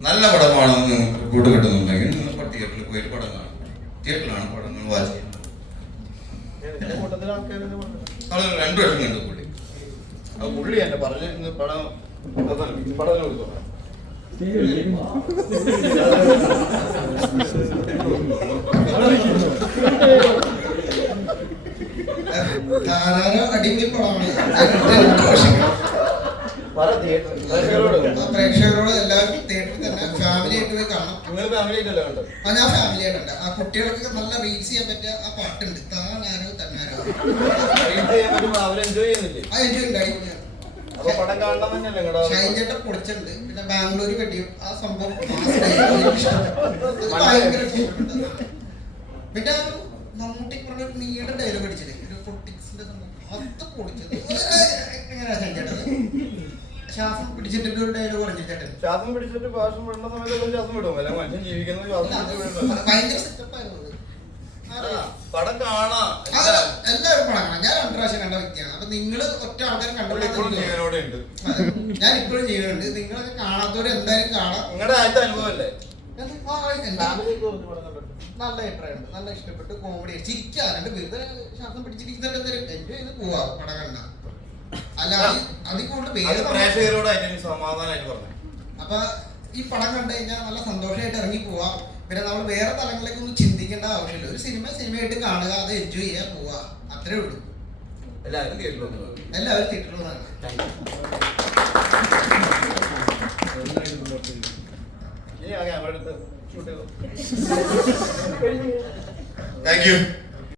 നല്ല പടമാണെന്ന് നിങ്ങൾക്ക് റിപ്പോർട്ട് കിട്ടുന്നുണ്ടെങ്കിൽ നിങ്ങൾ തിയേറ്ററിൽ പോയി പടം കാണും. തിയേറ്ററിലാണ് പടങ്ങൾ വാച്ച് ചെയ്യുന്നത്. രണ്ടു വർഷം കണ്ടു പുള്ളി. പുള്ളി എന്നെ പറഞ്ഞു പടം. പടം അടിപൊളി പടമാണ് രണ്ട് വർഷം പറ തിയേറ്റർ പ്രേക്ഷകരോട് ആ എല്ലാവരും തിയേറ്ററിൽ തന്നെ. ഫാമിലി ആയിട്ട് പോയി കാണണം. ആ ഞാൻ ഫാമിലി ആയിട്ടുണ്ട്. ആ കുട്ടികൾക്ക് നല്ല റീൽസ് ചെയ്യാൻ പറ്റിയ ആ പാട്ടുണ്ട്. താനാരോ തന്നാരോ. അവർ എൻജോയ് ഉണ്ടായി ആ നിങ്ങളുടെ പൊളിച്ചിട്ടുണ്ട്. പിന്നെ ബാംഗ്ലൂർ വെടിയും ആ സംഭവം ഭയങ്കര. പിന്നെ ആ ഒരു മമ്മൂട്ടി പറഞ്ഞ ഒരു നീണ്ട ഡയലോഗ് അടിച്ചില്ലേ? ഒരു പൊളിറ്റിക്സിന്റെ സംഭവം. അത് പൊളിച്ചത്. എങ്ങനെയാ ഷൈൻ ചേട്ടൻ? ശ്വാസം പിടിച്ചിട്ട് ഒരു ഡയലോഗ് പറഞ്ഞു ചേട്ടൻ ശ്വാസം പിടിച്ചിട്ട് ശ്വാസം വിടുന്ന സമയത്ത് ശ്വാസം വിടും. അല്ല? മനുഷ്യൻ ജീവിക്കുന്നത് ശ്വാസം പിടിച്ച് ഭയങ്കര പടം കാണാം. പടങ്ങണം ഞാൻ രണ്ട് പ്രാവശ്യം കണ്ട വ്യക്തിയാണ്. അപ്പൊ നിങ്ങൾ ഒറ്റ ആൾക്കാരും പുള്ളി ഇപ്പോഴും കണ്ടു ഞാൻ ഇപ്പോഴും നിങ്ങളൊക്കെ കാണാത്തവര് എന്തായാലും കാണാം. നിങ്ങളുടെ ആദ്യത്തെ അനുഭവം അല്ലേ അത് ആ, നല്ല അഭിപ്രായമുണ്ട്. നല്ല ഇഷ്ടപ്പെട്ട്. കോമഡി ചിരിക്കാറുണ്ട് വെറുതെ ശ്വാസം പിടിച്ചിരിക്കുന്നുണ്ട്. എൻജോയ് ചെയ്ത് പോവാ. പടം കണ്ട. അല്ല അതി- അതിൽ കൂടുതൽ അത് പേര് പ്രേക്ഷകരോട് സമാധാനമായിട്ട് പറഞ്ഞു. അപ്പൊ ഈ പടം കണ്ടു കഴിഞ്ഞാൽ നല്ല സന്തോഷമായിട്ട് ഇറങ്ങി പോവാം. പിന്നെ നമ്മൾ വേറെ തലങ്ങളിലേക്ക് ഒന്നും ചിന്തിക്കേണ്ട ആവശ്യമില്ല. ഒരു സിനിമ സിനിമയായിട്ട് കാണുക അത് എൻജോയ് ചെയ്യാൻ പോവാ. അത്രേ ഉള്ളൂ. എല്ലാവരും തിയേറ്ററിൽ എല്ലാവരും ചെയ്തു. Thank you